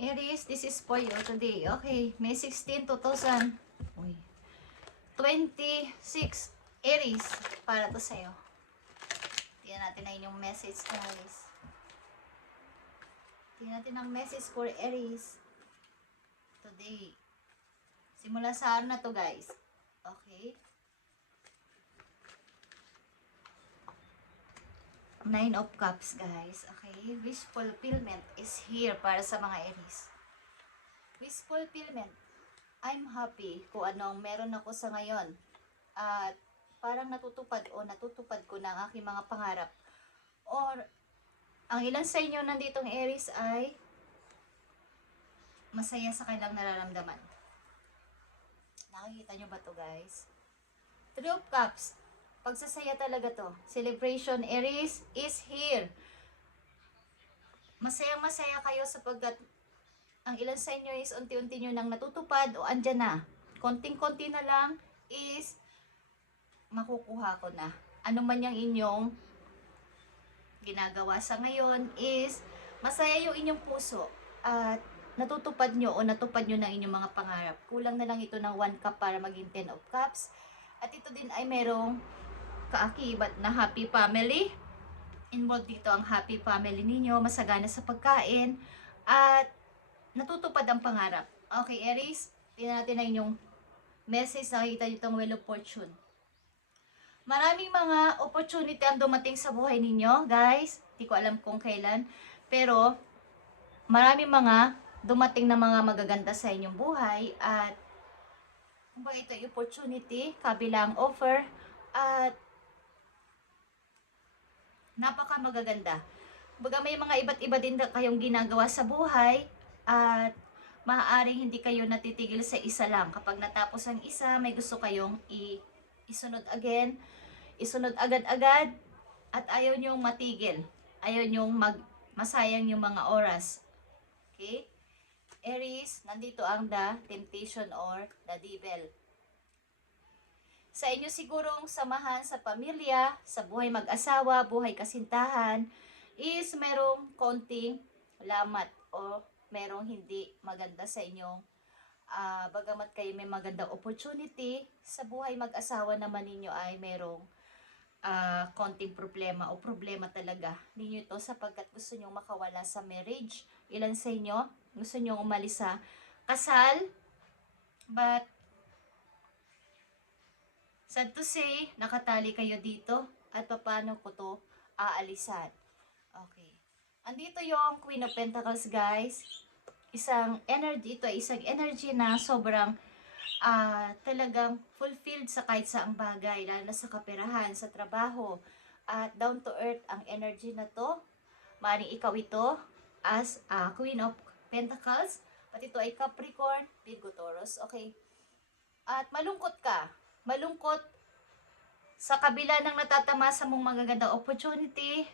Aries, this is for you today. Okay, May 16, 2026. Aries, para to sa'yo. Tingnan natin na yung message, guys. Tingnan natin ang message for Aries today. Simula sa araw na to, guys. Okay. 9 of Cups, guys. Okay. Wish fulfillment is here para sa mga Aries. Wish fulfillment. I'm happy kung ano ang meron ako sa ngayon. At parang natutupad ko na ang aking mga pangarap. Or, ang ilan sa inyo nanditong Aries ay masaya sa kanilang nararamdaman. Nakikita nyo ba to, guys? 3 of Cups. Pagsasaya talaga to. Celebration, Aries is here. Masayang-masaya kayo sapagkat ang ilan sa inyo is unti-unti nyo nang natutupad o andyan na. Konting-konti na lang is makukuha ko na. Ano man yung inyong ginagawa sa ngayon is masaya yung inyong puso at natutupad nyo o natupad nyo ng inyong mga pangarap. Kulang na lang ito ng 1 cup para maging 10 of cups. At ito din ay merong kaakibat na happy family. Involved dito ang happy family ninyo, masagana sa pagkain, at natutupad ang pangarap. Okay, Aries, tingnan natin na inyong message. Nakikita nyo itong Wheel of Fortune. Maraming mga opportunity ang dumating sa buhay ninyo, guys. Hindi ko alam kung kailan. Pero, maraming mga dumating na mga magaganda sa inyong buhay. At, kung ba ito yung opportunity, kabilang offer, at napaka magaganda. Baga may mga iba't iba din kayong ginagawa sa buhay at maaaring hindi kayo natitigil sa isa lang. Kapag natapos ang isa, may gusto kayong isunod again, isunod agad-agad at ayaw nyong matigil. Ayaw nyong masayang yung mga oras. Okay? Aries, nandito ang the temptation or the devil. Sa inyo sigurong samahan sa pamilya, sa buhay mag-asawa, buhay kasintahan, is merong konting lamat o merong hindi maganda sa inyong bagamat kayo may magandang opportunity, sa buhay mag-asawa naman ninyo ay merong konting problema o problema talaga ninyo ito sapagkat gusto nyo makawala sa marriage. Ilan sa inyo gusto nyo umalis sa kasal, but sad to say, nakatali kayo dito at paano ko to aalisan. Okay. Andito yung Queen of Pentacles, guys. Isang energy, ito ay isang energy na sobrang talagang fulfilled sa kahit saang bagay, lalo na sa kaperahan, sa trabaho. At down to earth ang energy na to. Maaaring ikaw ito as Queen of Pentacles. At ito ay Capricorn, Virgo, Taurus. Okay. At malungkot ka. Malungkot sa kabila ng natatamasa mong magagandang opportunity,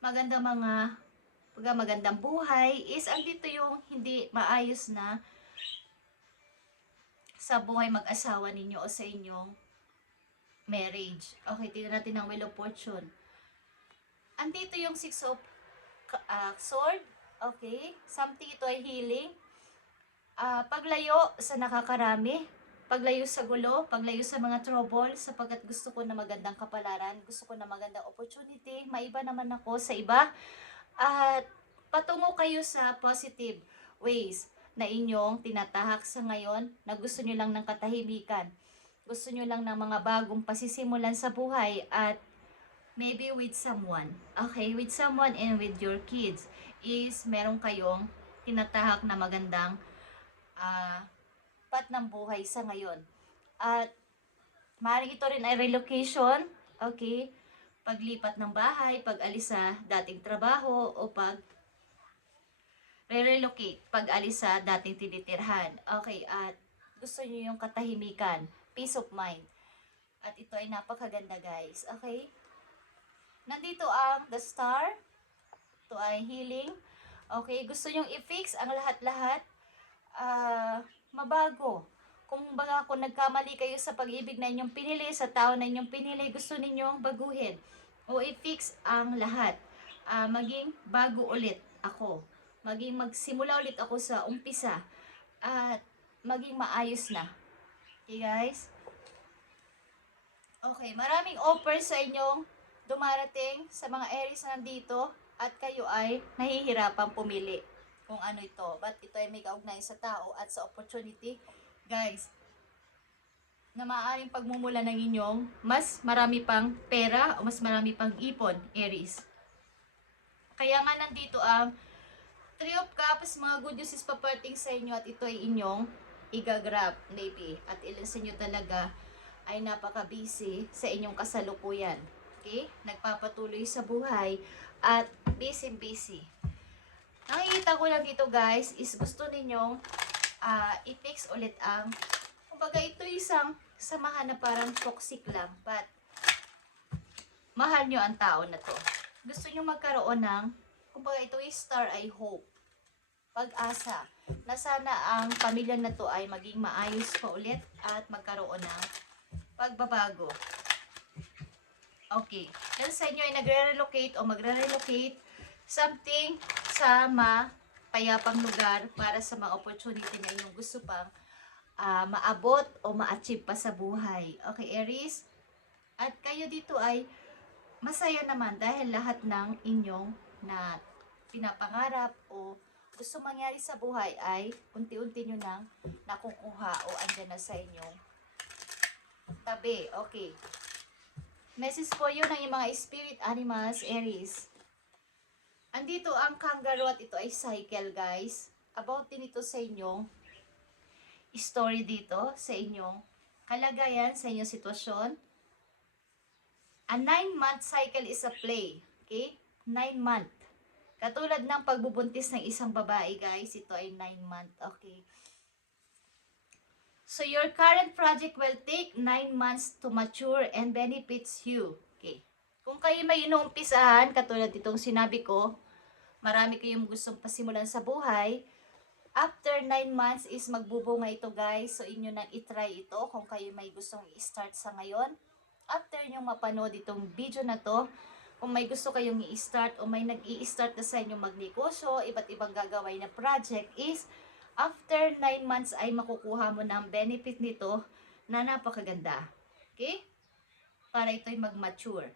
magandang buhay, is andito yung hindi maayos na sa buhay mag-asawa ninyo o sa inyong marriage. Okay, tingnan natin ang Wheel of Fortune. Andito yung Six of Sword. Okay, something ito ay healing. Paglayo sa nakakarami, paglayo sa gulo, paglayo sa mga trouble, sapagkat gusto ko na magandang kapalaran, gusto ko na magandang opportunity, maiba naman ako sa iba, at patungo kayo sa positive ways na inyong tinatahak sa ngayon, na gusto nyo lang ng katahimikan, gusto nyo lang ng mga bagong pasisimulan sa buhay, at maybe with someone, okay, with someone and with your kids, is meron kayong tinatahak na magandang pat ng buhay sa ngayon. At maaaring ito rin ay relocation, okay? Paglipat ng bahay, pag-alis sa dating trabaho, o re-relocate, pag-alis sa dating tinitirhan. Okay, at gusto niyo yung katahimikan, peace of mind. At ito ay napakaganda, guys. Okay? Nandito ang the star. Ito ay healing. Okay, gusto niyo i-fix ang lahat-lahat. Mabago. Kung baga kung nagkamali kayo sa pag-ibig na inyong pinili, sa tao na inyong pinili, gusto ninyong baguhin o i-fix ang lahat. Maging bago ulit ako. maging magsimula ulit ako sa umpisa at maging maayos na. Okay guys? Okay, maraming offer sa inyong dumarating sa mga Aries na nandito at kayo ay nahihirapang pumili kung ano ito. But ito ay may kaugnay sa tao at sa opportunity. Guys, na maaaring pagmumula ng inyong mas marami pang pera o mas marami pang ipon, Aries. Kaya nga nandito ang Three of Cups, mga good news is paparating sa inyo at ito ay inyong igagrab, maybe. At ilan sa inyo talaga ay napaka-busy sa inyong kasalukuyan. Okay? Nagpapatuloy sa buhay at busy-busy. Nakikita ko lang dito guys is gusto ninyong i-fix ulit ang kumbaga ito isang samahan na parang toxic lang but mahal nyo ang tao na to. Gusto nyo magkaroon ng kumbaga ito is star ay hope, pag-asa na sana ang pamilya na to ay maging maayos pa ulit at magkaroon ng pagbabago. Okay. Dahil sa inyo ay nagre-relocate o magre-relocate something sa mapayapang lugar para sa mga opportunity na inyong gusto pang maabot o ma-achieve pa sa buhay. Okay, Aries? At kayo dito ay masaya naman dahil lahat ng inyong na pinapangarap o gusto mangyari sa buhay ay unti-unti nyo nang nakukuha o andyan na sa inyong tabi. Okay. Message po yun ng mga spirit animals, Aries. Andito ang kangaroo at ito ay cycle, guys. About din ito sa inyong story dito, sa inyong kalagayan, sa inyong sitwasyon. A 9-month cycle is a play. Okay? 9-month. Katulad ng pagbubuntis ng isang babae, guys. Ito ay 9-month. Okay. So, your current project will take 9 months to mature and benefits you. Okay. Kung kayo may inuumpisahan, katulad itong sinabi ko, marami kayong gustong pasimulan sa buhay, after 9 months is magbubunga ito guys. So, inyo nang itry ito kung kayo may gustong i-start sa ngayon. After nyo mapanood itong video na to, kung may gusto kayong i-start o may nag-i-start na sa inyong magnegosyo, iba't ibang gagawin na project is, after 9 months ay makukuha mo ng benefit nito na napakaganda. Okay? Para ito'y mag-mature.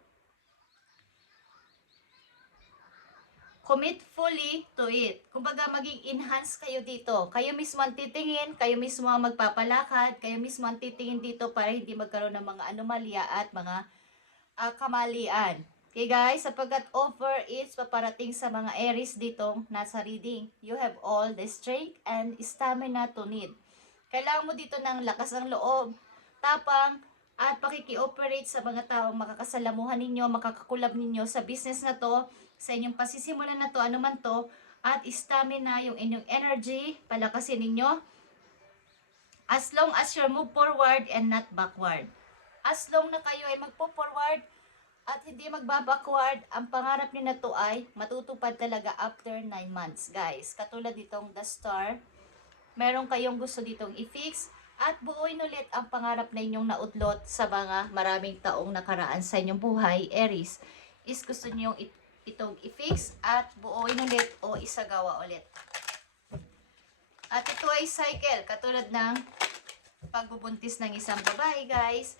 Commit fully to it. Kumbaga, maging enhance kayo dito. Kayo mismo ang titingin, kayo mismo ang magpapalakad, kayo mismo ang titingin dito para hindi magkaroon ng mga anomalya at mga kamalian. Okay guys, sapagkat offer is paparating sa mga Aries ditong nasa reading. You have all the strength and stamina to need. Kailangan mo dito ng lakas ng loob, tapang, at pakiki-operate sa mga taong makakasalamuhan ninyo, makakakulab ninyo sa business na to, sa inyong pasisimulan na to, anuman to, at stamina, yung inyong energy, palakasin ninyo. As long as you move forward and not backward. As long na kayo ay magpo-forward at hindi magba-backward, ang pangarap niyo na to ay matutupad talaga after 9 months, guys. Katulad ditong The Star, meron kayong gusto ditong i-fix at buuin ulit ang pangarap na inyong naudlot sa mga maraming taong nakaraan sa inyong buhay, Aries. Is gusto niyo itong i-fix at buuin ulit o isagawa ulit. At ito ay cycle, katulad ng pagbubuntis ng isang babae, guys.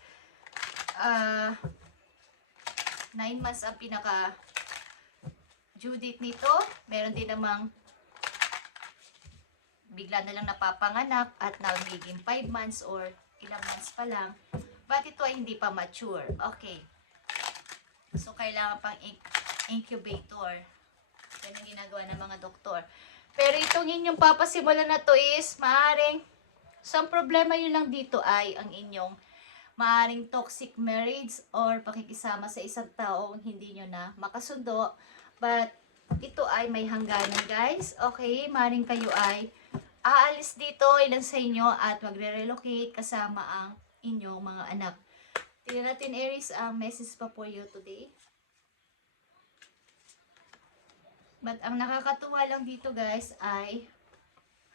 9 months ang pinaka due date nito. Meron din namang bigla na lang napapanganak at nagiging 5 months or ilang months pa lang. But ito ay hindi pa mature. Okay. So, kailangan pang incubator. Yan ang ginagawa ng mga doktor. Pero itong inyong papasimulan na to is maaring, so ang problema yun lang dito ay ang inyong maaring toxic marriage or pakikisama sa isang taong hindi nyo na makasundo. But ito ay may hangganan, guys. Okay, maaring kayo ay aalis dito, ilan sa inyo, at magre-relocate kasama ang inyong mga anak. Tingnan natin, Aries, ang message pa for you today. But ang nakakatuwa lang dito, guys, ay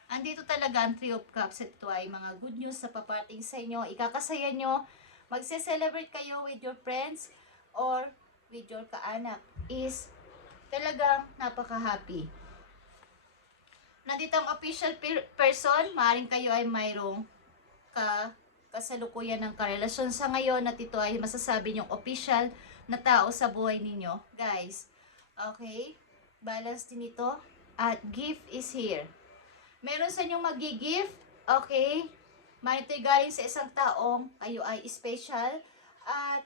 andito talaga ang Three of Cups. Ito ay mga good news sa paparating sa inyo. Ikakasaya nyo. Magse-celebrate kayo with your friends or with your kaanak. Is talagang napaka-happy. Nandito ang official person, maaaring kayo ay mayroong kasalukuyan ng karelasyon sa ngayon at ito ay masasabi niyong official na tao sa buhay ninyo. Guys, okay? Balance din ito. At gift is here. Meron sa inyong magi-gift, okay? Ito'y galing sa isang taong kayo ay special at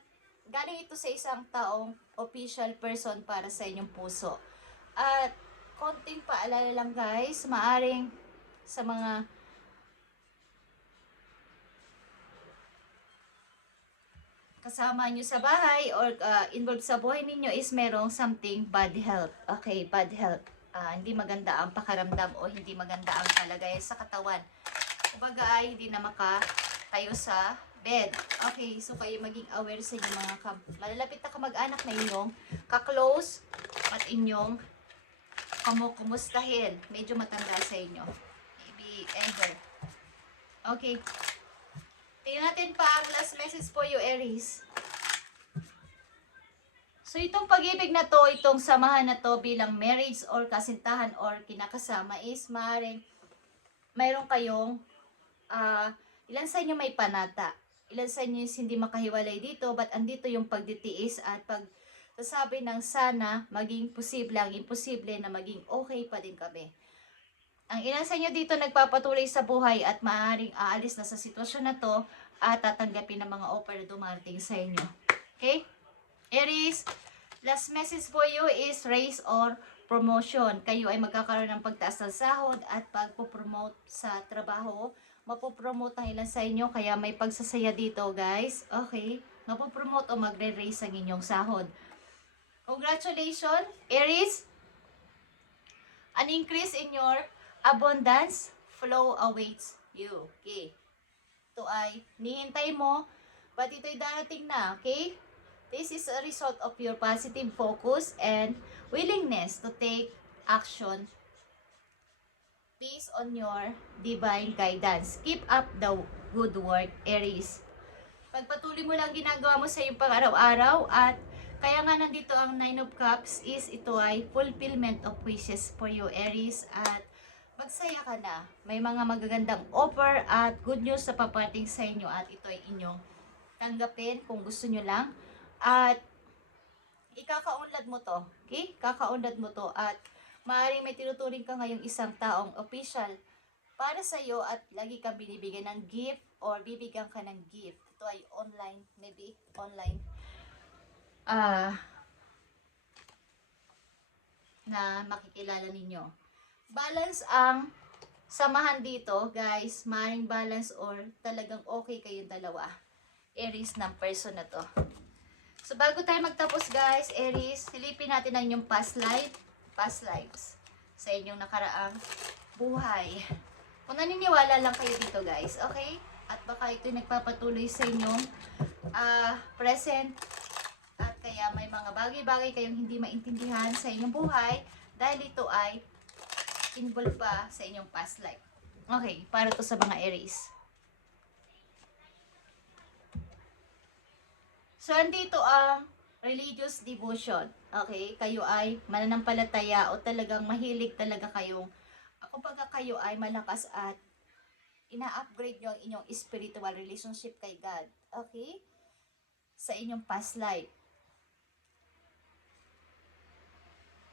galing ito sa isang taong official person para sa inyong puso. At konting paalala lang guys, maaring sa mga kasama nyo sa bahay or involved sa buhay ninyo is merong something bad health. Okay, bad health. Hindi maganda ang pakaramdam o hindi maganda ang kalagayan sa katawan. Kumbaga ay hindi na makatayo sa bed. Okay, so kayo maging aware sa inyong mga malalapit na kamag-anak na inyong ka-close at inyong kumustahin. Medyo matanda sa inyo. Maybe ever. Okay. Tingnan natin pa ang last message for you, Aries. So, itong pag-ibig na to, itong samahan na to bilang marriage or kasintahan or kinakasama is maaaring mayroon kayong ilan sa inyo may panata. Ilan sa inyo is hindi makahiwalay dito but andito yung pagditiis at pagsasabi ng sana maging posible ang imposible na maging okay pa din kami. Ang ilan sa inyo dito nagpapatuloy sa buhay at maaaring aalis na sa sitwasyon na to at tatanggapin ng mga offer na dumarating sa inyo. Okay? Aries, last message for you is raise or promotion. Kayo ay magkakaroon ng pagtaas ng sahod at pagpo-promote sa trabaho. Mapopromote ang ilan sa inyo kaya may pagsasaya dito guys. Okay? Mapopromote o magre-raise ang inyong sahod. Congratulations, Aries! An increase in your abundance flow awaits you. Okay? Ito ay nihintay mo but ito'y darating na. Okay? This is a result of your positive focus and willingness to take action based on your divine guidance. Keep up the good work, Aries. Pagpatuloy mo lang ginagawa mo sa iyong pang-araw-araw at kaya nga nandito ang 9 of Cups is ito ay fulfillment of wishes for you, Aries. At magsaya ka na. May mga magagandang offer at good news sa papating sa inyo at ito ay inyong tanggapin kung gusto nyo lang. At ikakaunlad mo to. Okay? Kakaunlad mo to. At maaaring may tinuturing ka ngayong isang taong official para sa iyo at lagi kang binibigyan ng gift or bibigyan ka ng gift. Ito ay online. Maybe online. Na makikilala ninyo. Balance ang samahan dito, guys. Maaaring balance or talagang okay kayong dalawa. Aries ng person na to. So, bago tayo magtapos guys, Aries, silipin natin ang inyong past lives sa inyong nakaraang buhay. Kung naniniwala lang kayo dito guys, okay? At baka ito'y nagpapatuloy sa inyong present at kaya may mga bagay-bagay kayong hindi maintindihan sa inyong buhay dahil ito ay involved pa sa inyong past life. Okay, para to sa mga Aries. So, andito ang religious devotion. Okay? Kayo ay mananampalataya o talagang mahilig talaga kayong, kumbaga kayo ay malakas at ina-upgrade nyo ang inyong spiritual relationship kay God. Okay? Sa inyong past life.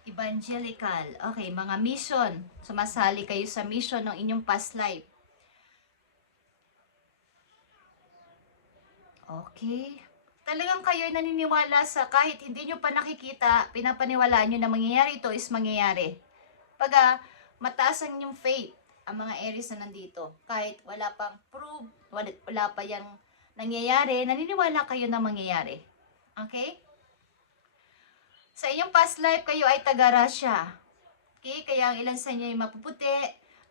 Evangelical. Okay, mga mission. Sumasali kayo sa mission ng inyong past life. Okay. Talagang kayo ay naniniwala sa kahit hindi nyo pa nakikita, pinapaniwalaan nyo na mangyayari ito is mangyayari. Pag mataas ang inyong faith, ang mga Aries na nandito, kahit wala pang proof, wala pa yung nangyayari, naniniwala kayo na mangyayari. Okay? Sa inyong past life, kayo ay taga-Russia. Okay? Kaya ang ilan sa inyo ay mapuputi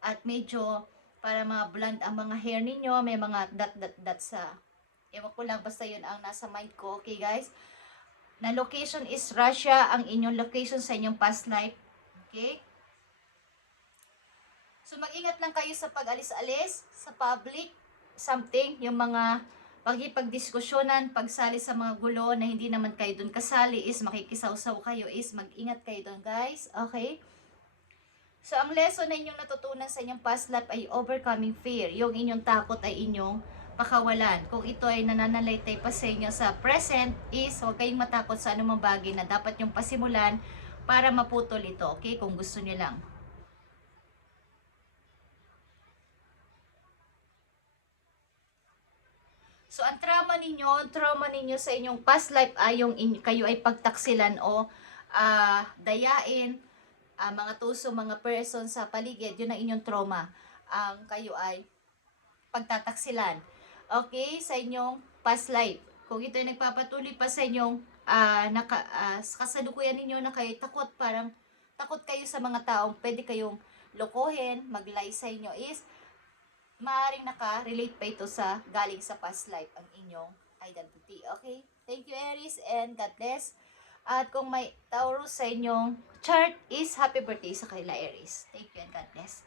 at medyo para mga blonde ang mga hair ninyo, may mga dot sa ewan ko lang, basta yun ang nasa mind ko. Okay guys? Na location is Russia, ang inyong location sa inyong past life. Okay? So mag-ingat lang kayo sa pag-alis-alis, sa public, something, yung mga pagdiskusyonan, pagsali sa mga gulo na hindi naman kayo dun kasali is makikisaw-saw kayo is mag-ingat kayo dun guys. Okay? So, ang lesson na inyong natutunan sa inyong past life ay overcoming fear. Yung inyong takot ay inyong pakawalan. Kung ito ay nananalaytay pa sa inyo sa present is huwag kayong matakot sa anumang bagay na dapat yung pasimulan para maputol ito. Okay? Kung gusto niyo lang. So, ang trauma ninyo sa inyong past life ay yung kayo ay pagtaksilan o dayain, mga tuso, mga person sa paligid, yun ang inyong trauma. Ang kayo ay pagtataksilan. Okay? Sa inyong past life. Kung ito ay nagpapatuloy pa sa inyong kasalukuyan ninyo na kayo takot, parang takot kayo sa mga taong pwede kayong lokohin, mag-lie sa inyo is maaaring naka-relate pa ito sa galing sa past life ang inyong identity. Okay? Thank you, Aries, and God bless. At kung may Taurus sa inyong chart is happy birthday sa kanila, Aries. Thank you and God bless.